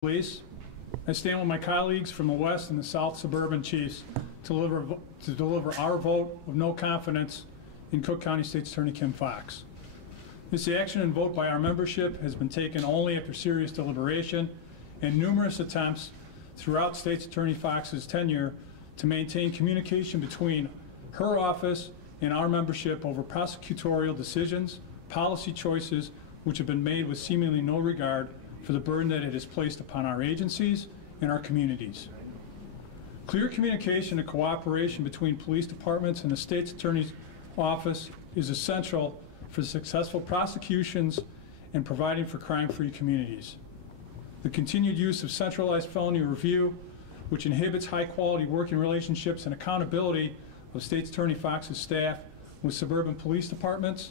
Police. I stand with my colleagues from the West and the South Suburban Chiefs to deliver our vote of no confidence in Cook County State's Attorney Kim Foxx. This action and vote by our membership has been taken only after serious deliberation and numerous attempts throughout State's Attorney Foxx's tenure to maintain communication between her office and our membership over prosecutorial decisions, policy choices, which have been made with seemingly no regard for the burden that it has placed upon our agencies and our communities. Clear communication and cooperation between police departments and the State's Attorney's Office is essential for successful prosecutions and providing for crime-free communities. The continued use of centralized felony review, which inhibits high-quality working relationships and accountability of State's Attorney Foxx's staff with suburban police departments,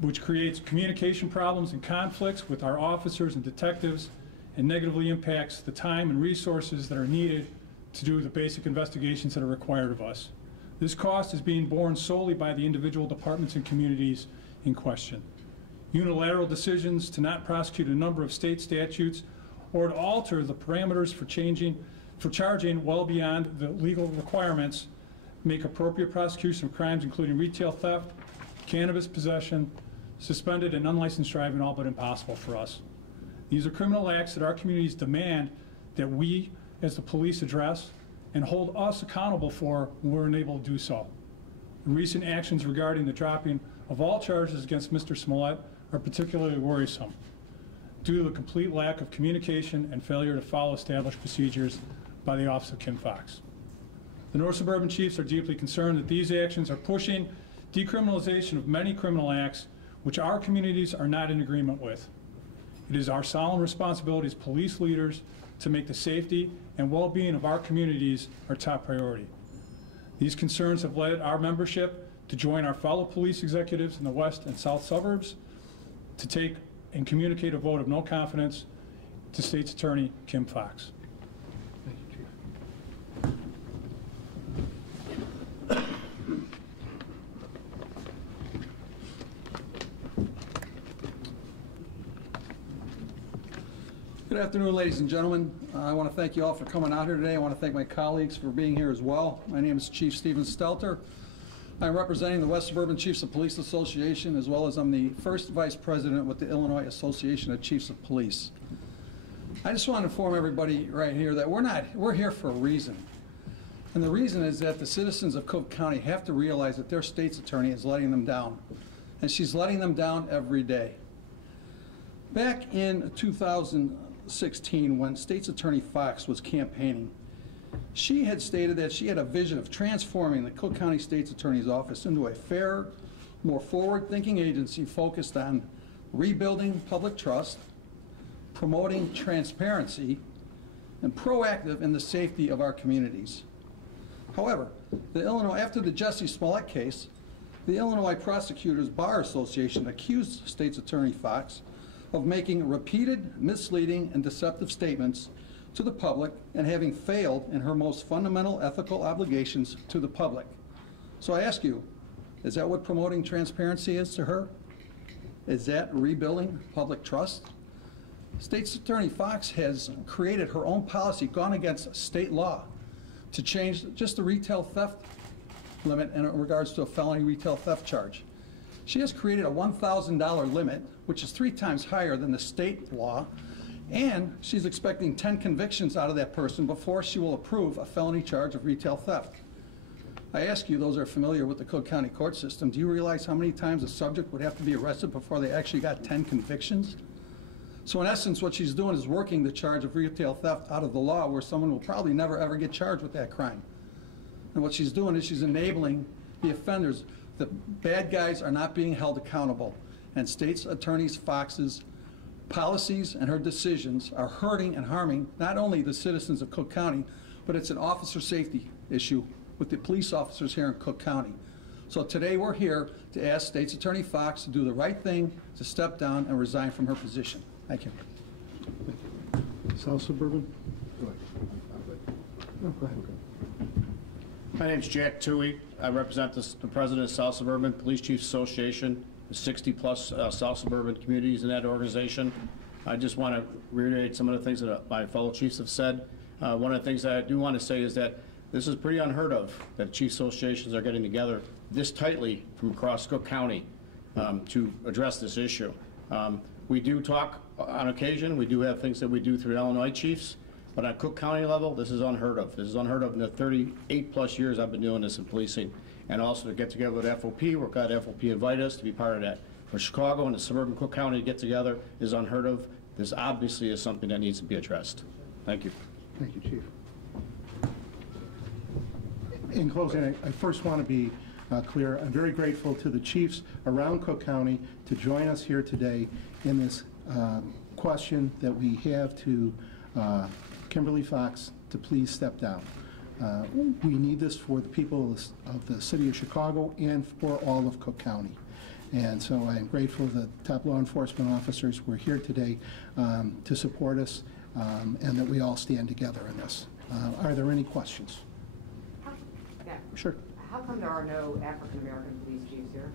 which creates communication problems and conflicts with our officers and detectives and negatively impacts the time and resources that are needed to do the basic investigations that are required of us. This cost is being borne solely by the individual departments and communities in question. Unilateral decisions to not prosecute a number of state statutes or to alter the parameters for charging well beyond the legal requirements make appropriate prosecution of crimes including retail theft, cannabis possession, suspended and unlicensed driving all but impossible for us. These are criminal acts that our communities demand that we as the police address and hold us accountable for when we're unable to do so. The recent actions regarding the dropping of all charges against Mr. Smollett are particularly worrisome due to the complete lack of communication and failure to follow established procedures by the Office of Kim Foxx. The North Suburban Chiefs are deeply concerned that these actions are pushing decriminalization of many criminal acts which our communities are not in agreement with. It is our solemn responsibility as police leaders to make the safety and well-being of our communities our top priority. These concerns have led our membership to join our fellow police executives in the West and South suburbs to take and communicate a vote of no confidence to State's Attorney Kim Foxx. Thank you, Chief. Good afternoon, ladies and gentlemen. I want to thank you all for coming out here today. I want to thank my colleagues for being here as well. My name is Chief Stephen Stelter. I'm representing the West Suburban Chiefs of Police Association, as well as I'm the first vice president with the Illinois Association of Chiefs of Police. I just want to inform everybody right here that we're here for a reason. And the reason is that the citizens of Cook County have to realize that their state's attorney is letting them down. And she's letting them down every day. Back in 2016, when State's Attorney Foxx was campaigning, she had stated that she had a vision of transforming the Cook County State's Attorney's Office into a fair, more forward-thinking agency focused on rebuilding public trust, promoting transparency, and proactive in the safety of our communities. However, after the Jussie Smollett case, the Illinois Prosecutors Bar Association accused State's Attorney Foxx of making repeated, misleading, and deceptive statements to the public and having failed in her most fundamental ethical obligations to the public. So I ask you, is that what promoting transparency is to her? Is that rebuilding public trust? State's Attorney Foxx has created her own policy, gone against state law, to change just the retail theft limit in regards to a felony retail theft charge. She has created a $1,000 limit, which is 3 times higher than the state law, and she's expecting 10 convictions out of that person before she will approve a felony charge of retail theft. I ask you, those who are familiar with the Cook County court system, do you realize how many times a subject would have to be arrested before they actually got 10 convictions? So in essence, what she's doing is working the charge of retail theft out of the law where someone will probably never ever get charged with that crime. And what she's doing is she's enabling the offenders. The bad guys are not being held accountable. And State's Attorney Foxx's policies and her decisions are hurting and harming not only the citizens of Cook County, but it's an officer safety issue with the police officers here in Cook County. So today we're here to ask State's Attorney Foxx to do the right thing, to step down and resign from her position. Thank you. South Suburban? Go ahead. No, go ahead. My name's Jack Toohey. I represent the president of South Suburban Police Chiefs Association, 60-plus South Suburban communities in that organization. I just want to reiterate some of the things that my fellow chiefs have said. One of the things that I do want to say is that this is pretty unheard of, that chief associations are getting together this tightly from across Cook County to address this issue. We do talk on occasion. We do have things that we do through Illinois chiefs, but on Cook County level, this is unheard of. This is unheard of in the 38+ years I've been doing this in policing. And also to get together with FOP, we're glad FOP invite us to be part of that. For Chicago and the suburban Cook County to get together is unheard of. This obviously is something that needs to be addressed. Thank you. Thank you, Chief. In closing, I first want to be clear. I'm very grateful to the chiefs around Cook County to join us here today in this question that we have to Kimberly Foxx to please step down. We need this for the people of the city of Chicago and for all of Cook County. And so I am grateful that top law enforcement officers were here today to support us and that we all stand together in this. Are there any questions? Yeah. Sure. How come there are no African-American police chiefs here?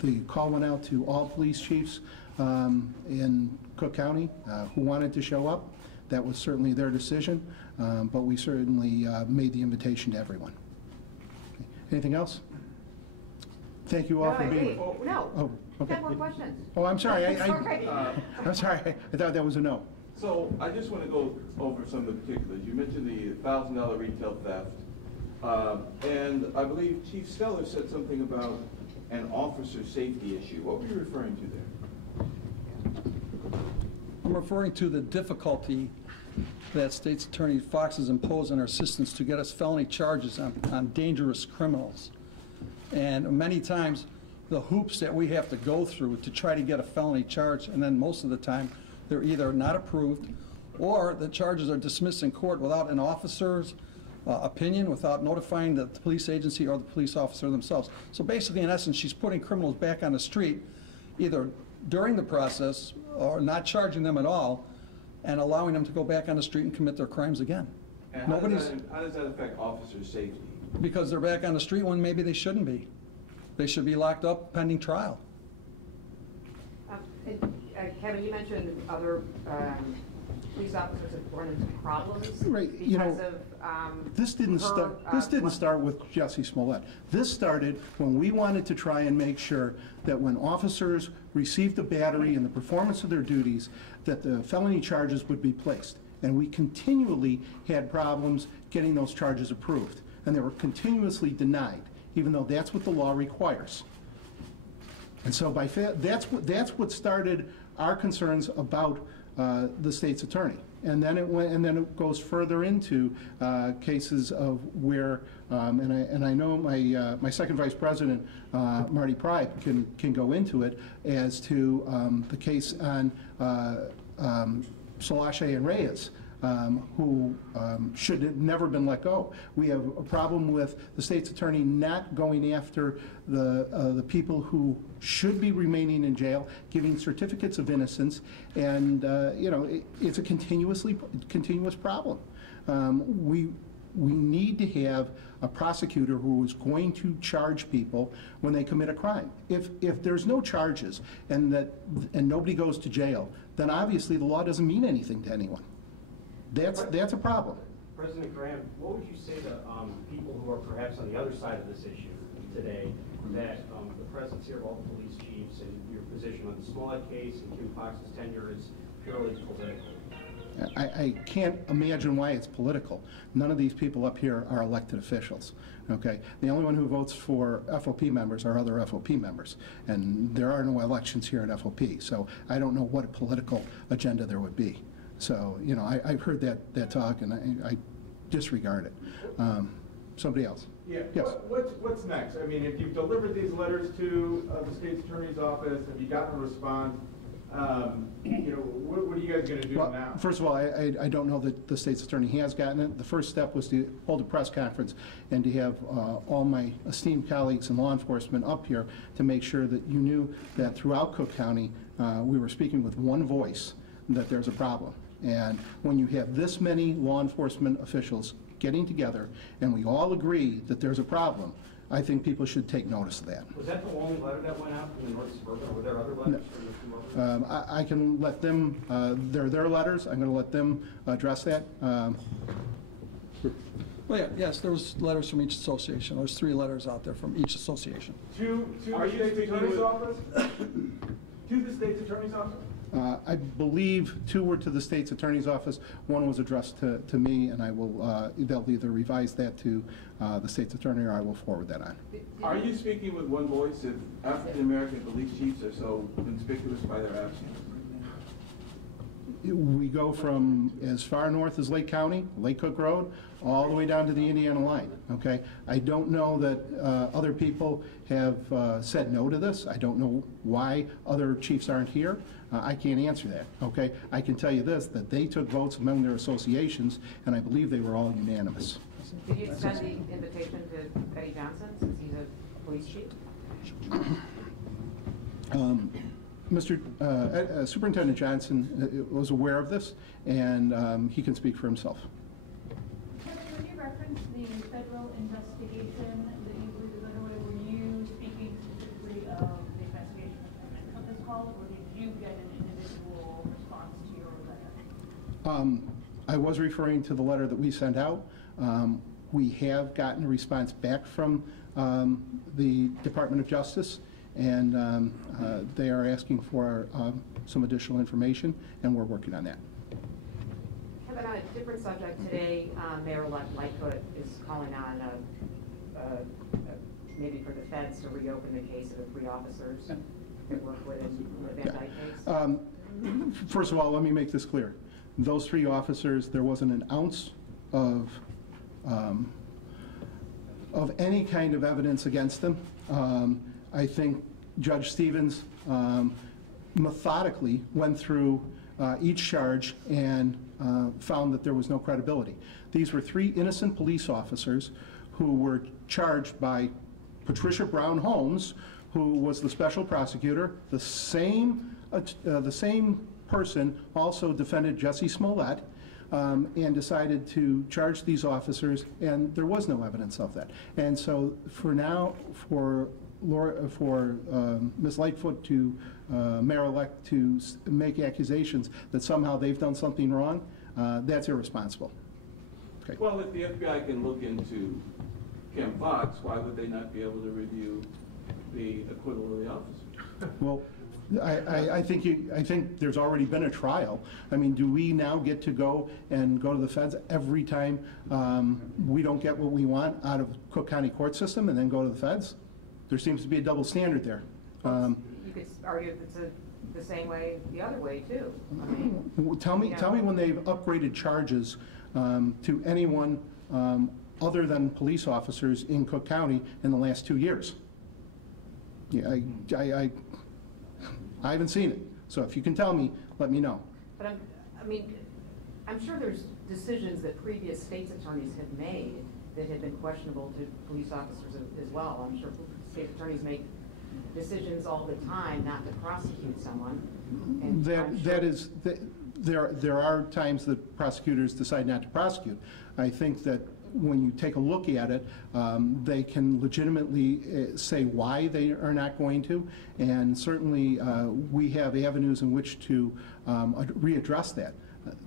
The call went out to all police chiefs in Cook County who wanted to show up. That was certainly their decision, but we certainly made the invitation to everyone. Okay. Anything else? Thank you all for being here. No. Oh, okay. 10 more questions. Oh, I'm sorry. Sorry. I'm sorry. I thought that was a no. So I just want to go over some of the particulars. You mentioned the $1,000 retail theft. And I believe Chief Steller said something about an officer safety issue. What were you referring to there? I'm referring to the difficulty that State's Attorney Foxx has imposed on our assistants to get us felony charges on dangerous criminals. And many times, the hoops that we have to go through to try to get a felony charge, and then most of the time, they're either not approved or the charges are dismissed in court without an officer's opinion, without notifying the police agency or the police officer themselves. So basically, in essence, she's putting criminals back on the street, either during the process or not charging them at all, and allowing them to go back on the street and commit their crimes again. And how does that affect officer safety? Because they're back on the street when maybe they shouldn't be. They should be locked up pending trial. Kevin, you mentioned other police officers have run into problems Right, you know, this didn't start with Jesse Smollett. This started when we wanted to try and make sure that when officers received a battery in the performance of their duties, that the felony charges would be placed. And we continually had problems getting those charges approved. And they were continuously denied, even though that's what the law requires. And so that's what started our concerns about the state's attorney. And then it goes further into cases of where, and I know my second vice president, Marty Pry, can go into it as to the case on Salache and Reyes. Who should have never been let go. We have a problem with the state's attorney not going after the people who should be remaining in jail, giving certificates of innocence, and you know, it's a continuous problem. We need to have a prosecutor who is going to charge people when they commit a crime. If there's no charges and nobody goes to jail, then obviously the law doesn't mean anything to anyone. That's a problem. President Graham, what would you say to people who are perhaps on the other side of this issue today, that the presence here of all the police chiefs and your position on the Smollett case and Kim Foxx's tenure is purely political? I can't imagine why it's political. None of these people up here are elected officials. Okay, the only one who votes for FOP members are other FOP members, and there are no elections here at FOP. So I don't know what political agenda there would be. So, you know, I've heard that talk, and I disregard it. Somebody else? Yeah. Yes. What's next? I mean, if you've delivered these letters to the state's attorney's office, have you gotten a response? You know, what are you guys going to do now? First of all, I don't know that the state's attorney has gotten it. The first step was to hold a press conference and to have all my esteemed colleagues in law enforcement up here to make sure that you knew that throughout Cook County we were speaking with one voice, that there's a problem. And when you have this many law enforcement officials getting together and we all agree that there's a problem, I think people should take notice of that. Was that the only letter that went out from the North Suburban, or were there other letters from the two others? I can let them, they're their letters, I'm going to let them address that. Well, yeah, yes, there was letters from each association. There's 3 letters out there from each association. To the state's attorney's office? To the state's attorney's office? I believe 2 were to the state's attorney's office. 1 was addressed to me, and I will, they'll either revise that to the state's attorney, or I will forward that on. Are you speaking with one voice if African-American police chiefs are so conspicuous by their absence? We go from as far north as Lake County, Lake Cook Road, all the way down to the Indiana line, okay? I don't know that other people have said no to this. I don't know why other chiefs aren't here. I can't answer that, okay? I can tell you this, that they took votes among their associations, and I believe they were all unanimous. Did you send the invitation to Eddie Johnson, since he's a police chief? Superintendent Johnson was aware of this, and he can speak for himself. When you reference the federal investigation that you believe is underway, were you speaking specifically of the investigation of this call, or did you get an individual response to your letter? I was referring to the letter that we sent out. We have gotten a response back from the Department of Justice, and they are asking for some additional information, and we're working on that. Kevin, on a different subject today, Mayor-elect Lightfoot is calling on maybe for the feds to reopen the case of the 3 officers that worked with in the Van Dyke case. First of all, let me make this clear. Those 3 officers, there wasn't an ounce of any kind of evidence against them. I think Judge Stevens methodically went through each charge and found that there was no credibility. These were 3 innocent police officers who were charged by Patricia Brown Holmes, who was the special prosecutor. The same person also defended Jesse Smollett, and decided to charge these officers, and there was no evidence of that. And so for now, for Ms. Lightfoot to, Mayor-elect to make accusations that somehow they've done something wrong, that's irresponsible. Okay. Well, if the FBI can look into Kim Foxx, why would they not be able to review the acquittal of the officer? Well, I think there's already been a trial. I mean, do we now get to go to the feds every time we don't get what we want out of Cook County court system and then go to the feds? There seems to be a double standard there. You could argue it's the same way, the other way too. I mean, tell me when they've upgraded charges to anyone other than police officers in Cook County in the last 2 years. Yeah, I haven't seen it. So if you can tell me, let me know. But I'm sure there's decisions that previous state's attorneys have made that have been questionable to police officers as well. I'm sure state attorneys make decisions all the time not to prosecute someone. And there are times that prosecutors decide not to prosecute. I think that when you take a look at it, they can legitimately say why they are not going to, and certainly we have avenues in which to readdress that.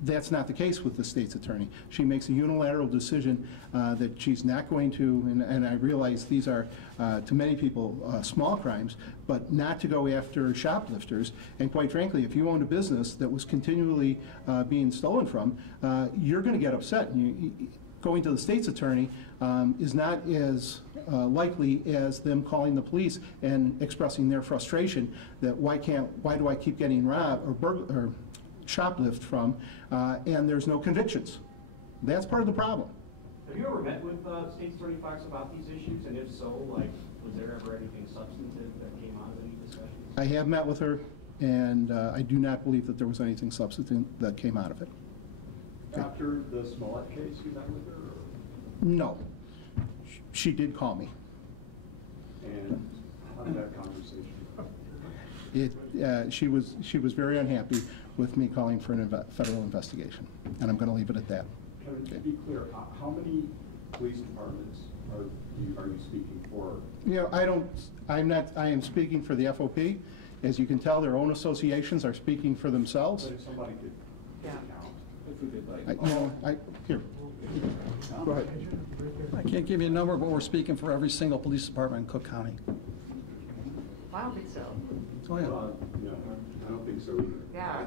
That's not the case with the state's attorney. She makes a unilateral decision that she's not going to, and I realize these are, to many people, small crimes, but not to go after shoplifters. And quite frankly, if you owned a business that was continually being stolen from, you're going to get upset. Going to the state's attorney is not as likely as them calling the police and expressing their frustration that why do I keep getting robbed or shoplift from, and there's no convictions. That's part of the problem. Have you ever met with State Attorney Foxx about these issues, and if so, like, was there ever anything substantive that came out of any discussions? I have met with her, and I do not believe that there was anything substantive that came out of it. After the Smollett case, you met with her? Or? No. She did call me. And how did that conversation? She was very unhappy with me calling for a federal investigation, and I'm going to leave it at that. Kevin, to be clear, how many police departments Are you speaking for? You know, I am speaking for the FOP. As you can tell, their own associations are speaking for themselves. But if somebody could count. If we could, like. Here, go ahead. I can't give you a number, but we're speaking for every single police department in Cook County. I don't think so. Oh, yeah. No, I don't think so either. Yeah.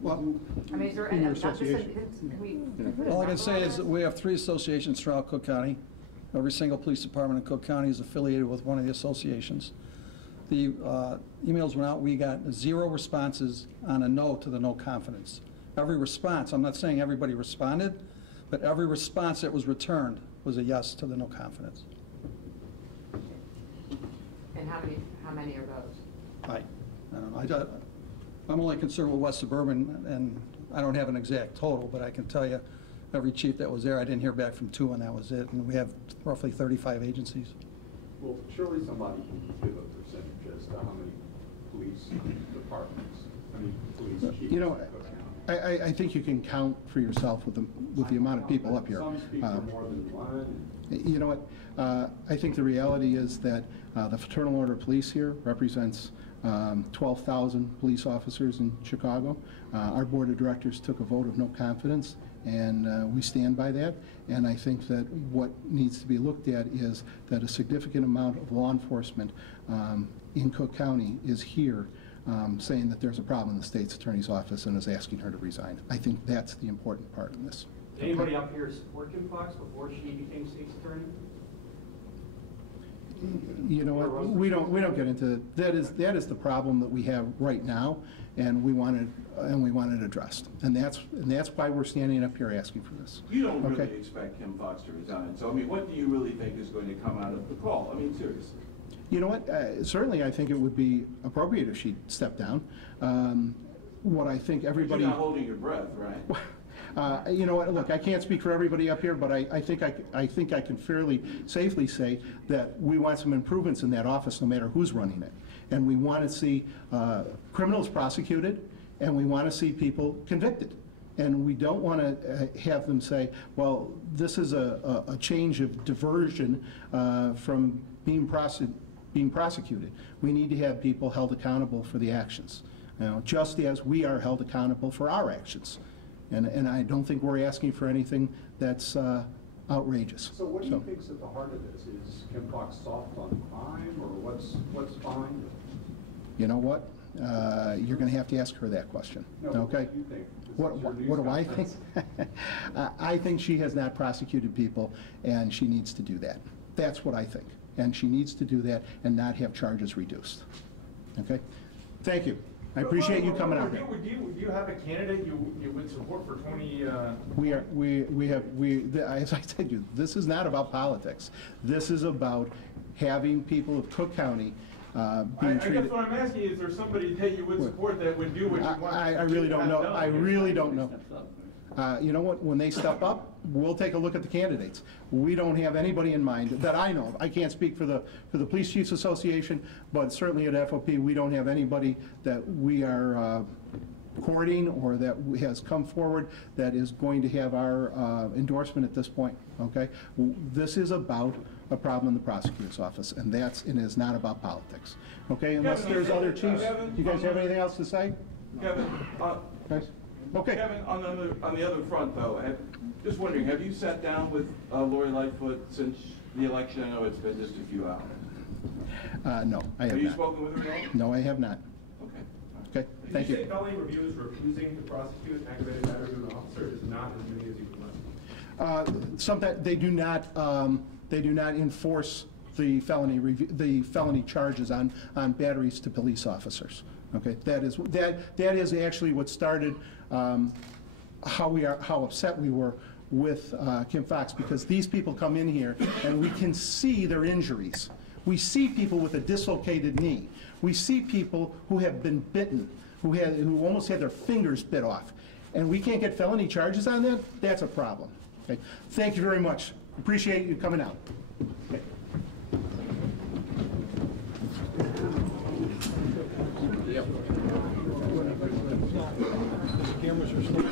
Well, I mean, is there, In your not just, association. can we? all I can say is that we have 3 associations throughout Cook County. Every single police department in Cook County is affiliated with one of the associations. The emails went out, we got 0 responses on a no to the no confidence. Every response, I'm not saying everybody responded, but every response that was returned was a yes to the no confidence. And how many are those? I don't know. I'm only concerned with West Suburban, and I don't have an exact total, but I can tell you, every chief that was there, I didn't hear back from 2, and that was it. And we have roughly 35 agencies. Well, surely somebody can give a percentage as to how many police departments, police chiefs. You know, in Cook County. I think you can count for yourself with the amount of people up here. Some speak for more than one. You know what? I think the reality is that the Fraternal Order of Police here represents 12,000 police officers in Chicago. Our board of directors took a vote of no confidence, and we stand by that. And I think that what needs to be looked at is that a significant amount of law enforcement in Cook County is here saying that there's a problem in the state's attorney's office and is asking her to resign. I think that's the important part in this. Did anybody up here support Kim Foxx before she became state's attorney? You know what? We don't get into that. Is the problem that we have right now, and we want it addressed. And that's why we're standing up here asking for this. You don't really expect Kim Foxx to resign. So I mean, what do you really think is going to come out of the call? I mean, seriously. You know what? Certainly, I think it would be appropriate if she stepped down. What I think everybody. You're not holding your breath, right? You know what? Look, I can't speak for everybody up here, but I think I can fairly safely say that we want some improvements in that office, no matter who's running it, and we want to see criminals prosecuted, and we want to see people convicted, and we don't want to have them say, well, this is a change of diversion from being prosecuted. We need to have people held accountable for the actions, you know, just as we are held accountable for our actions. And I don't think we're asking for anything that's outrageous. So what do you think's at the heart of this? Is Kim Foxx soft on crime, or what's behind it? You know what? You're going to have to ask her that question. No, okay? What do you think? What do I think? I think she has not prosecuted people, and she needs to do that. That's what I think. And she needs to do that and not have charges reduced. Okay? Thank you. I appreciate you coming out. Would you have a candidate you would support for 20? As I said to you, this is not about politics. This is about having people of Cook County being treated. I guess what I'm asking is there somebody that you would support that would do what you want? I really don't know. I really don't know. You know what? When they step up, we'll take a look at the candidates. We don't have anybody in mind that I know of. I can't speak for the Police Chiefs Association, but certainly at FOP, we don't have anybody that we are courting or that has come forward that is going to have our endorsement at this point. Okay? This is about a problem in the prosecutor's office, and it is not about politics. Okay? Unless there's other chiefs. Do you guys have anything else to say? Kevin, Guys? Okay. Kevin, on the other front, though, just wondering, have you sat down with Lori Lightfoot since the election? I know it's been just a few hours. No, I have not. Have you spoken with her at all? No, I have not. Okay. Okay, thank you. Did you say felony review is refusing to prosecute aggravated battery of an officer? Is not as many as you would like? They do not enforce the felony charges on batteries to police officers. Okay, that is actually what started how upset we were with Kim Foxx, because these people come in here and we can see their injuries. We see people with a dislocated knee. We see people who have been bitten, who almost had their fingers bit off, and we can't get felony charges on that. That's a problem. Okay, thank you very much. Appreciate you coming out. Okay. Cameras are still